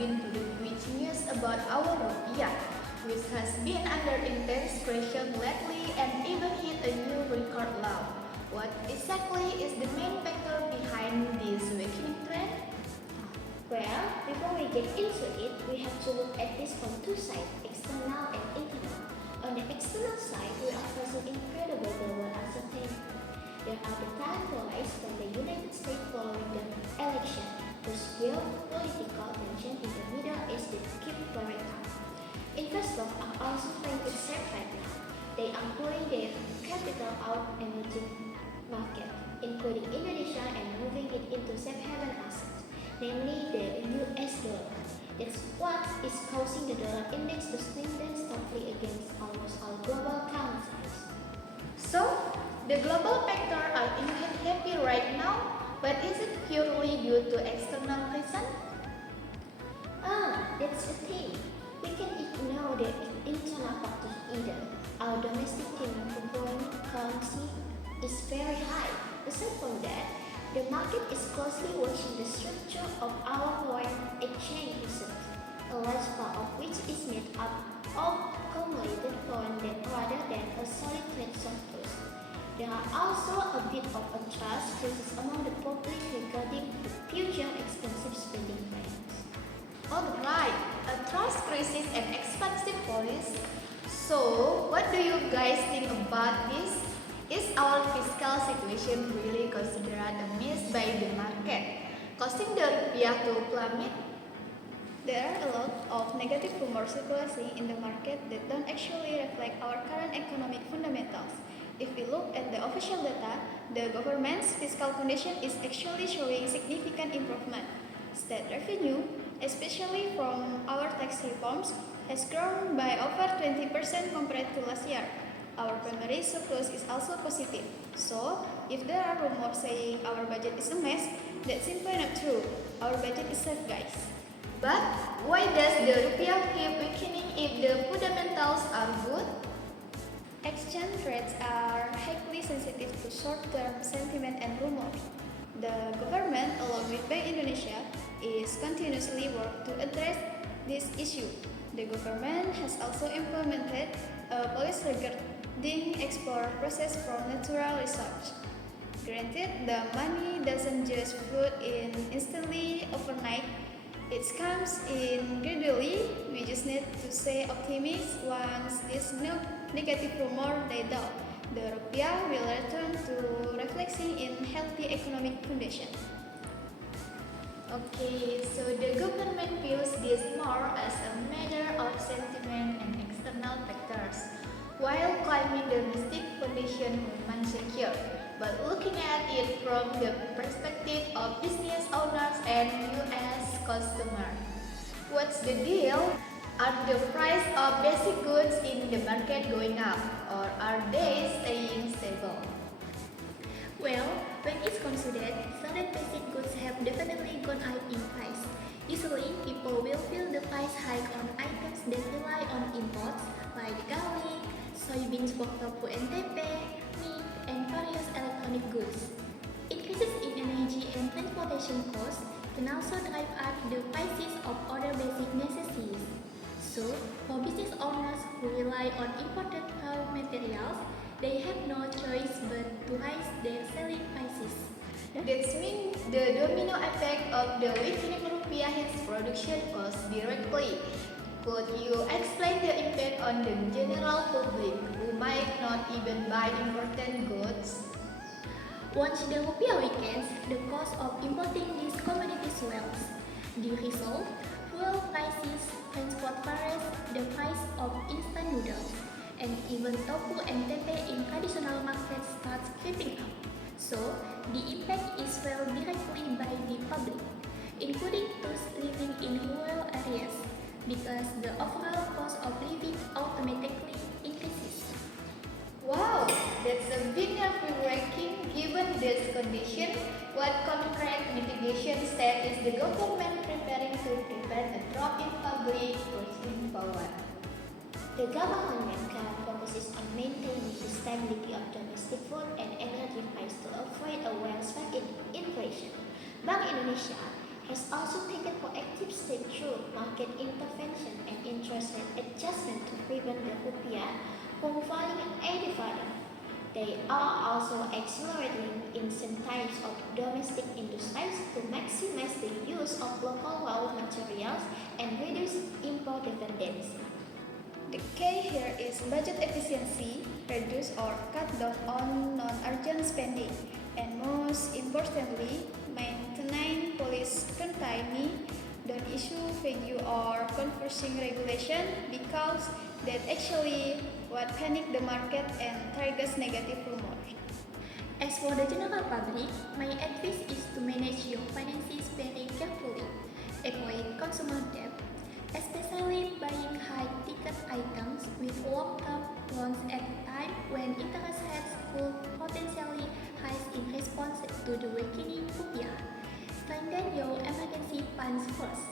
been to the which news about our rupiah, which has been under intense pressure lately and even hit a new record low. What exactly is the main factor behind this weakening trend? Well, before we get into it, we have to look at this from two sides, external and internal. On the external side, we are facing incredible global uncertainty. There are the time rise from the United States following the election, plus geopolitical tension in the Middle East that keep flaring up. Investors are also trying to save right now. They are pulling their capital out emerging market, including Indonesia, and moving it into safe haven assets, namely the US dollar. That's what is causing the dollar index to strengthen sharply against almost all global currencies. So, the global factor are even happy right now, but is it purely due to external reason? That's the thing. We can ignore the internal factors either. Our domestic demand for foreign currency is very high. Aside from that, the market is closely watching the structure of our foreign exchange reserves, a large part of which is made up of accumulated foreign debt rather than a solid trade surplus. There are also a bit of a trust crisis among the public regarding future expensive spending plans. Alright, a trust crisis and expensive policy. So, what do you guys think about this? Is our fiscal situation really considered a miss by the market, causing the rupiah to plummet? There are a lot of negative rumors circulating in the market that don't actually reflect our current economic fundamentals. If we look at the official data, the government's fiscal condition is actually showing significant improvement. State revenue, especially from our tax reforms, has grown by over 20% compared to last year. Our primary surplus is also positive. So, if there are rumors saying our budget is a mess, that's simply not true. Our budget is safe, guys. But why does the rupiah keep weakening if the fundamentals are good? Exchange rates are highly sensitive to short-term sentiment and rumors. The government, along with Bank Indonesia, is continuously working to address this issue. The government has also implemented a policy regarding export process from natural research. Granted, the money doesn't just flow in instantly overnight. It comes in gradually. We just need to stay optimistic once this negative rumor dies down. The rupiah will return to reflecting in healthy economic condition. Okay, so the government views this more as a matter of sentiment and external factors, while claiming domestic condition remain secure. But looking at it from the perspective of business owners and US customers, what's the deal? Are the price of basic goods in the market going up, or are they staying stable? Well, when it's considered, certain basic goods have definitely gone up in price. Usually, people will feel the price hike on items that rely on imports like garlic, soybeans for tofu and tempeh, meat, and various electronic goods. Increases in energy and transportation costs can also drive up the prices of other basic necessities. So, for business owners who rely on imported raw materials, they have no choice but to raise their selling prices. That means the domino effect of the weakening rupiah hits production costs directly. Could you explain the impact on the general public who might not even buy imported goods? Once the rupiah weakens, the cost of importing these commodities swells. The result, fuel prices, transport fares, the price of instant noodles, and even tofu and tempeh in traditional markets starts creeping up. So, the impact is felt directly by the public, including those living in rural areas, because the overall cost of living automatically increases. Wow, that's a bit nerve-wracking given this condition. What concrete mitigation step is the government preparing to prevent a drop in public purchasing power? The government current focuses on maintaining the stability of domestic food and energy prices to avoid a wild spike in inflation. Bank Indonesia has also taken proactive steps through market intervention and interest rate adjustment to prevent the rupiah from falling any further. They are also accelerating incentives of domestic industries to maximize the use of local raw materials and reduce import dependency. The key here is budget efficiency, reduce or cut down on non-urgent spending, and most importantly, maintain police scrutiny, don't issue vague or confusing regulation because that actually what panic the market and triggers negative rumors. As for the general public, my advice is to manage your financial spending carefully, avoid consumer debt, especially buying high-ticket items with long-term loans at a time when interest rates could potentially rise in response to the weakening rupiah. Strengthen your emergency funds first.